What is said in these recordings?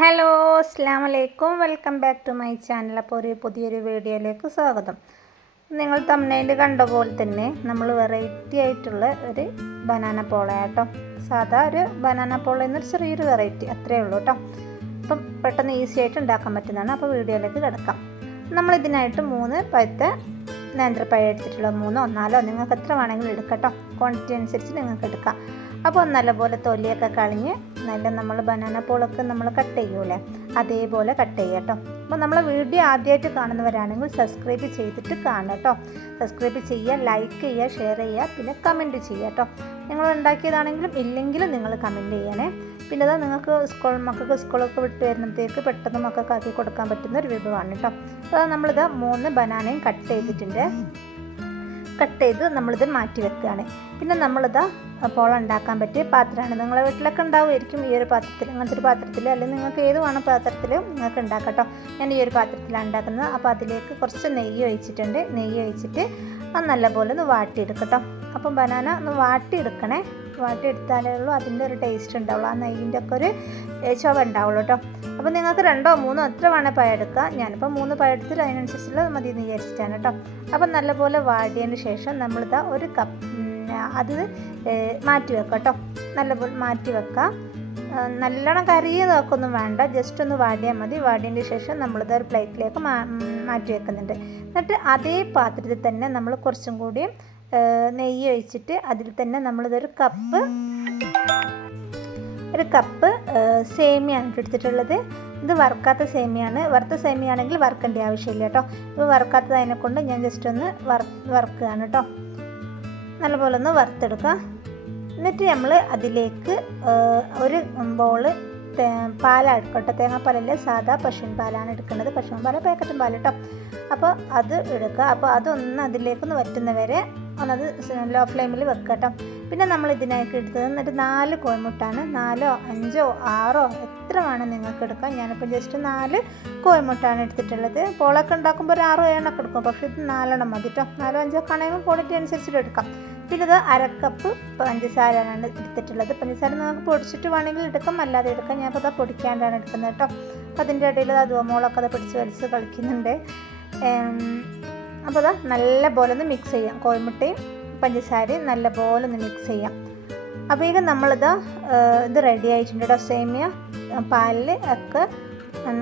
Hello അസ്സാം വലൈക്കും welcome back to my channel. അപ്പോൾ ഒരു പുതിയൊരു വീഡിയോയിലേക്ക് സ്വാഗതം. നിങ്ങൾ തമ്മനയിൽ കണ്ട പോലെ തന്നെ നമ്മൾ വെറൈറ്റി ആയിട്ടുള്ള ഒരു ബനാന പോള കേട്ടോ സാധാ ഒരു ബനാന പോള എന്നൊരു ചെറിയൊരു വെറൈറ്റി അത്രയേ ഉള്ളൂ കേട്ടോ അപ്പം പെട്ടെന്ന് ഈസി ആയിട്ട് ഉണ്ടാക്കാൻ പറ്റുന്നതാണ്. അപ്പോൾ വീഡിയോയിലേക്ക് കിടക്കാം. നമ്മൾ ഇതിനായിട്ട് മൂന്ന് പഴുത്ത നേന്ത്രപ്പഴം എടുത്തിട്ടുള്ള മൂന്നോ നാലോ നിങ്ങൾക്ക് എത്ര വേണമെങ്കിലും എടുക്കാം കേട്ടോ ക്വാണ്ടിറ്റി അനുസരിച്ച് നിങ്ങൾക്ക് എടുക്കാം. അപ്പോൾ നല്ലപോലെ തൊലിയൊക്കെ കളഞ്ഞ് നല്ല നമ്മൾ ബനാന പോളൊക്കെ നമ്മൾ കട്ട് ചെയ്യൂലേ? അതേപോലെ കട്ട് ചെയ്യുക കേട്ടോ അപ്പോൾ നമ്മൾ വീഡിയോ ആദ്യമായിട്ട് കാണുന്നവരാണെങ്കിൽ സബ്സ്ക്രൈബ് ചെയ്തിട്ട് കാണുക കേട്ടോ സബ്സ്ക്രൈബ് ചെയ്യുക ലൈക്ക് ചെയ്യുക ഷെയർ ചെയ്യുക പിന്നെ കമന്റ് ചെയ്യുക കേട്ടോ നിങ്ങൾ ഉണ്ടാക്കിയതാണെങ്കിലും ഇല്ലെങ്കിലും നിങ്ങൾ കമന്റ് ചെയ്യണേ. പിന്നെ അത് നിങ്ങൾക്ക് സ്കൂൾ മക്കൾക്ക് സ്കൂളൊക്കെ വിട്ട് വരുന്നത്തേക്ക് പെട്ടെന്ന് മക്കൾക്ക് ആക്കി കൊടുക്കാൻ പറ്റുന്ന ഒരു വിഭവമാണ് കേട്ടോ അപ്പോൾ നമ്മളിത് മൂന്ന് ബനാനയും കട്ട് ചെയ്തിട്ടുണ്ട്. കട്ട് ചെയ്ത് നമ്മളിത് മാറ്റി വെക്കുകയാണ്. പിന്നെ നമ്മളിത് പോള ഉണ്ടാക്കാൻ പറ്റിയ പാത്രമാണ്. നിങ്ങളെ വീട്ടിലൊക്കെ ഉണ്ടാവുമായിരിക്കും ഈ ഒരു പാത്രത്തിൽ. അങ്ങനത്തെ ഒരു പാത്രത്തിൽ അല്ലെങ്കിൽ നിങ്ങൾക്ക് ഏത് വേണം പാത്രത്തിൽ നിങ്ങൾക്ക് ഉണ്ടാക്കട്ടോ ഞാൻ ഈ ഒരു പാത്രത്തിലാണ് ഉണ്ടാക്കുന്നത്. അപ്പോൾ അതിലേക്ക് കുറച്ച് നെയ്യ് ഒഴിച്ചിട്ടുണ്ട്. നെയ്യ് ഒഴിച്ചിട്ട് അത് നല്ലപോലെ ഒന്ന് വാട്ടിയെടുക്കട്ടോ അപ്പം ബനാന ഒന്ന് വാട്ടിയെടുക്കണേ. വാട്ടിയെടുത്താലേ ഉള്ളൂ. അതിന്റെ ഒരു ടേസ്റ്റ് ഉണ്ടാവുള്ളൂ. ആ നെയ്യിന്റെ ഒക്കെ ഒരു ചുവ ഉണ്ടാവുള്ളൂ കേട്ടോ. അപ്പോൾ നിങ്ങൾക്ക് രണ്ടോ മൂന്നോ എത്ര വേണേൽ പഴം എടുക്കാം. ഞാനിപ്പോൾ മൂന്ന് പഴം എടുത്തിട്ട് അതിനനുസരിച്ചുള്ള മതി എന്ന് വിചാരിച്ചിട്ടാണ് കേട്ടോ. അപ്പം നല്ലപോലെ വാടിയതിന് ശേഷം നമ്മളിതാ ഒരു കപ്പ് അത് മാറ്റി വെക്കാം കേട്ടോ. നല്ലപോലെ മാറ്റി വെക്കാം. നല്ലോണം കറി നോക്കൊന്നും വേണ്ട. ജസ്റ്റ് ഒന്ന് വാടിയാൽ മതി. വാടിയതിന്റെ ശേഷം നമ്മളിത് ഒരു പ്ലേറ്റിലേക്ക് മാറ്റി വെക്കുന്നുണ്ട്. എന്നിട്ട് അതേ പാത്രത്തിൽ തന്നെ നമ്മൾ കുറച്ചും കൂടി നെയ്യ് ഒഴിച്ചിട്ട് അതിൽ തന്നെ നമ്മളിതൊരു കപ്പ് ഒരു കപ്പ് സേമിയാണ് എടുത്തിട്ടുള്ളത്. ഇത് വറുക്കാത്ത സേമിയാണ്. വറുത്ത സേമിയാണെങ്കിൽ വറുക്കേണ്ട ആവശ്യമില്ല കേട്ടോ. ഇപ്പോൾ വറുക്കാത്തതിനെ കൊണ്ട് ഞാൻ ജസ്റ്റ് ഒന്ന് വറ വറുക്കുകയാണ് കേട്ടോ. നല്ലപോലെ ഒന്ന് വറുത്തെടുക്കുക എന്നിട്ട് നമ്മൾ അതിലേക്ക് ഒരു ബോൾ പാലെടുക്കട്ടെ തേങ്ങാപ്പാലല്ലേ? സാധാ പശുവിൻ പാലാണ് എടുക്കുന്നത്. പശുവിൻ പാല പാക്കറ്റും പാൽ കേട്ടോ അപ്പോൾ അത് എടുക്കുക. അപ്പോൾ അതൊന്ന് അതിലേക്കൊന്ന് വറ്റുന്നവരെ ഒന്നത് ലോ ഫ്ലെയിമിൽ വെക്കുക കേട്ടോ പിന്നെ നമ്മൾ ഇതിനായിട്ട് എടുത്തത് എന്നിട്ട് നാല് കോയമുട്ടാണ് നാലോ അഞ്ചോ ആറോ എത്ര വേണം നിങ്ങൾക്ക് എടുക്കാം. ഞാനിപ്പോൾ ജസ്റ്റ് നാല് കോയമുട്ടാണ് എടുത്തിട്ടുള്ളത്. പോളൊക്കെ ഉണ്ടാക്കുമ്പോൾ ഒരു ആറോ ഏഴെണ്ണൊക്കെ എടുക്കും. പക്ഷേ ഇത് നാലെണ്ണം മതി കേട്ടോ നാലോ അഞ്ചോ കാണുമ്പോൾ ക്വാളിറ്റി അനുസരിച്ചിട്ട് എടുക്കാം. പിന്നെ ഇത് അരക്കപ്പ് പഞ്ചസാരയാണ് എടുത്തിട്ടുള്ളത്. പഞ്ചസാര നിങ്ങൾക്ക് പൊടിച്ചിട്ട് വേണമെങ്കിൽ എടുക്കാം. അല്ലാതെ എടുക്കാം ഞാനിപ്പോൾ അത് പൊടിക്കാണ്ടാണ് എടുക്കുന്നത് കേട്ടോ അപ്പോൾ അതിന്റെ ഇടയിൽ അത് മോളൊക്കെ അത് പിടിച്ച് വലിച്ച് കളിക്കുന്നുണ്ട്. അപ്പോൾ അത് നല്ല പോലെ ഒന്ന് മിക്സ് ചെയ്യാം. കോഴിമുട്ടയും പഞ്ചസാരയും നല്ലപോലെ ഒന്ന് മിക്സ് ചെയ്യാം. അപ്പോഴേക്കും നമ്മളിത് ഇത് റെഡി ആയിട്ടുണ്ട് കേട്ടോ സേമിയ പാലിൽ ഒക്കെ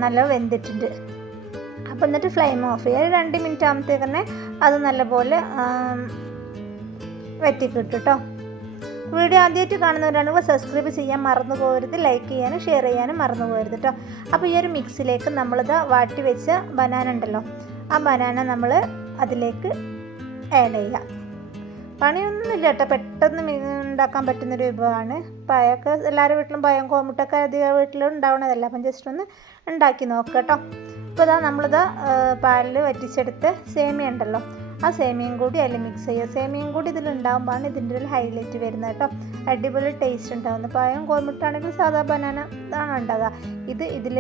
നല്ല വെന്തിട്ടുണ്ട്. അപ്പോൾ എന്നിട്ട് ഫ്ലെയിം ഓഫ് ചെയ്യുക രണ്ട് മിനിറ്റ് ആകുമ്പോഴത്തേക്ക് തന്നെ അത് നല്ലപോലെ വെറ്റി കിട്ടും കേട്ടോ വീഡിയോ ആദ്യമായിട്ട് കാണുന്നവരാണെങ്കിൽ സബ്സ്ക്രൈബ് ചെയ്യാൻ മറന്നു പോകരുത്. ലൈക്ക് ചെയ്യാനും ഷെയർ ചെയ്യാനും മറന്നു പോകരുത് കേട്ടോ അപ്പോൾ ഈ ഒരു മിക്സിലേക്ക് നമ്മളിത് വാട്ടി വെച്ച ബനാന ഉണ്ടല്ലോ. ആ ബനാന നമ്മൾ അതിലേക്ക് ആഡ് ചെയ്യുക പണിയൊന്നുമില്ല കേട്ടോ പെട്ടെന്ന് ഉണ്ടാക്കാൻ പറ്റുന്നൊരു വിഭവമാണ്. പയൊക്കെ എല്ലാവരുടെ വീട്ടിലും പയം കോമുട്ടൊക്കെ അധികം വീട്ടിലും ഉണ്ടാവണതല്ല. അപ്പം ജസ്റ്റ് ഒന്ന് ഉണ്ടാക്കി നോക്കാം കേട്ടോ. ഇപ്പോൾ ഇതാ നമ്മളിത് പാലിൽ വറ്റിച്ചെടുത്ത് സേമിയ ഉണ്ടല്ലോ. ആ സേമിയയും കൂടി അതിൽ മിക്സ് ചെയ്യുക. സേമിയയും കൂടി ഇതിലുണ്ടാകുമ്പോഴാണ് ഇതിന്റെ ഒരു ഹൈലൈറ്റ് വരുന്നത് കേട്ടോ. അടിപൊളി ടേസ്റ്റ് ഉണ്ടാകുന്നത് പഴം കോമിട്ടാണെങ്കിൽ സാധാ ബനാന ഇതാണ് ഉണ്ടാകുക ഇത് ഇതിൽ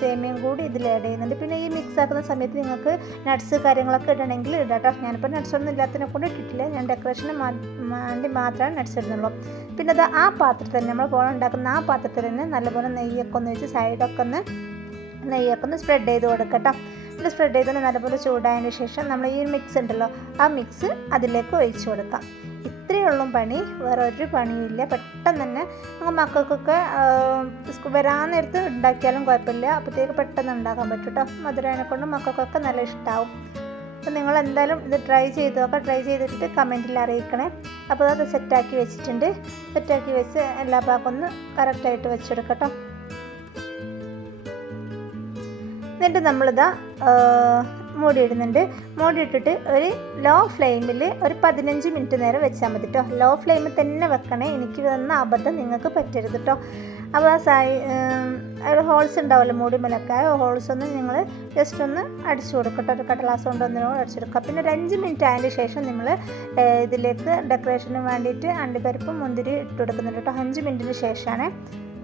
സേമിയയും കൂടി ഇതിൽ ആഡ് ചെയ്യുന്നുണ്ട്. പിന്നെ ഈ മിക്സ് ആക്കുന്ന സമയത്ത് നിങ്ങൾക്ക് നട്ട്സ് കാര്യങ്ങളൊക്കെ ഇടണമെങ്കിൽ ഇടാം കേട്ടോ. ഞാനിപ്പോൾ നട്ട്സ് ഒന്നും ഇല്ലാത്തതിനെ കൊണ്ട് ഇട്ടിട്ടില്ല. ഞാൻ ഡെക്കറേഷന് വേണ്ടി മാത്രമേ നട്ട്സ് ഇടുന്നുള്ളൂ. പിന്നെ അത് ആ പാത്രത്തിൽ നമ്മൾ പോളം ഉണ്ടാക്കുന്ന ആ പാത്രത്തിൽ തന്നെ നല്ലപോലെ നെയ്യൊക്കെ ഒന്ന് വെച്ച് സൈഡൊക്കെ ഒന്ന് നെയ്യൊക്കെ ഒന്ന് സ്പ്രെഡ് ചെയ്ത് കൊടുക്കട്ടോ ഇത് സ്പ്രെഡ് ചെയ്ത് നല്ലപോലെ ചൂടായതിന് ശേഷം നമ്മൾ ഈ മിക്സ് ഉണ്ടല്ലോ ആ മിക്സ് അതിലേക്ക് ഒഴിച്ചു കൊടുക്കാം. ഇത്രയേ ഉള്ളൂ പണി വേറെ ഒരു പണിയില്ല പെട്ടെന്ന് തന്നെ നമുക്ക് മക്കൾക്കൊക്കെ വരാൻ നേരത്ത് ഉണ്ടാക്കിയാലും കുഴപ്പമില്ല. അപ്പോഴത്തേക്ക് പെട്ടെന്ന് ഉണ്ടാക്കാൻ പറ്റും കേട്ടോ മധുരനെ കൊണ്ട് മക്കൾക്കൊക്കെ നല്ല ഇഷ്ടമാവും അപ്പോൾ നിങ്ങൾ എന്തായാലും ഇത് ട്രൈ ചെയ്ത് നോക്കാം. ട്രൈ ചെയ്തിട്ട് കമന്റിൽ അറിയിക്കണേ. അപ്പോൾ അത് സെറ്റാക്കി വെച്ചിട്ടുണ്ട്. സെറ്റാക്കി വെച്ച് എല്ലാ ഭാഗം ഒന്ന് കറക്റ്റായിട്ട് വെച്ചെടുക്കട്ടോ എന്നിട്ട് നമ്മളിതാ മൂടിയിടുന്നുണ്ട്. മൂടിയിട്ടിട്ട് ഒരു ലോ ഫ്ലെയിമിൽ ഒരു പതിനഞ്ച് മിനിറ്റ് നേരം വെച്ചാൽ മതി കേട്ടോ ലോ ഫ്ലെയിമിൽ തന്നെ വെക്കണേ. എനിക്ക് വന്ന അബദ്ധം നിങ്ങൾക്ക് പറ്റരുത് കേട്ടോ അപ്പോൾ ആ സായി അവിടെ ഹോൾസ് ഉണ്ടാവുമല്ലോ മൂടി മേലൊക്കെ ആ ഹോൾസ് ഒന്ന് നിങ്ങൾ ജസ്റ്റ് ഒന്ന് അടിച്ചു കൊടുക്കട്ടെ. ഒരു കടലാസ് അടിച്ചെടുക്കുക അടിച്ചു കൊടുക്കുക പിന്നെ ഒരു അഞ്ച് മിനിറ്റ് ആയതിന് ശേഷം നിങ്ങൾ ഇതിലേക്ക് ഡെക്കറേഷന് വേണ്ടിയിട്ട് അണ്ടിപ്പരിപ്പും മുന്തിരി ഇട്ട് കൊടുക്കുന്നുണ്ട് കേട്ടോ അഞ്ച് മിനിറ്റിന് ശേഷമാണ്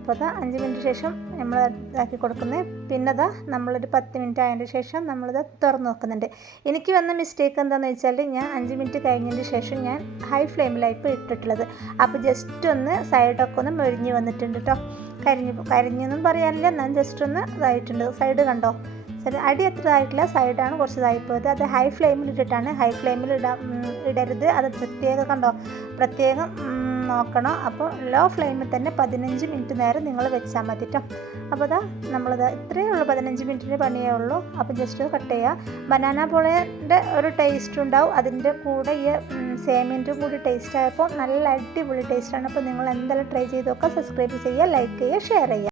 അപ്പോൾ അതാ അഞ്ച് മിനിറ്റ് ശേഷം നമ്മൾ ഇതാക്കി കൊടുക്കുന്നത് പിന്നെ അതാ നമ്മളൊരു പത്ത് മിനിറ്റ് ആയതിന് ശേഷം നമ്മളിത് തുറന്ന് നോക്കുന്നുണ്ട്. എനിക്ക് വന്ന മിസ്റ്റേക്ക് എന്താണെന്ന് വെച്ചാൽ ഞാൻ അഞ്ച് മിനിറ്റ് കഴിഞ്ഞതിന് ശേഷം ഞാൻ ഹൈ ഫ്ലെയിമിലായി ഇപ്പോൾ ഇട്ടിട്ടുള്ളത്. അപ്പോൾ ജസ്റ്റ് ഒന്ന് സൈഡൊക്കെ ഒന്ന് മെഴിഞ്ഞ് വന്നിട്ടുണ്ട് കേട്ടോ കരിഞ്ഞു കരിഞ്ഞൊന്നും പറയാനില്ല എന്നാൽ ജസ്റ്റ് ഒന്ന് ഇതായിട്ടുണ്ട്. സൈഡ് കണ്ടോ? സൈഡ് അടി അത്ര ആയിട്ടില്ല. സൈഡാണ് കുറച്ച് ഇതായിപ്പോയത് അത് ഹൈ ഫ്ലെയിമിൽ ഇട്ടിട്ടാണ്. ഹൈ ഫ്ലെയിമിൽ ഇടാ ഇടരുത്. അത് പ്രത്യേകം കണ്ടോ? പ്രത്യേകം നോക്കണം. അപ്പോൾ ലോ ഫ്ലെയിമിൽ തന്നെ പതിനഞ്ച് മിനിറ്റ് നേരം നിങ്ങൾ വെച്ചാൽ മതി കേട്ടോ അപ്പോൾ അതാ നമ്മളിത് ഇത്രയേ ഉള്ളൂ പതിനഞ്ച് മിനിറ്റിന്റെ പണിയേ ഉള്ളൂ. അപ്പോൾ ജസ്റ്റ് കട്ട് ചെയ്യുക ബനാന പോളേന്റെ ഒരു ടേസ്റ്റ് ഉണ്ടാവും. അതിന്റെ കൂടെ ഈ സേമിയന്റെ കൂടി ടേസ്റ്റ് ആയപ്പോൾ നല്ല അടിപൊളി ടേസ്റ്റാണ് അപ്പോൾ നിങ്ങൾ എന്തായാലും ട്രൈ ചെയ്ത് നോക്കുക. സബ്സ്ക്രൈബ് ചെയ്യുക ലൈക്ക് ചെയ്യുക ഷെയർ ചെയ്യുക.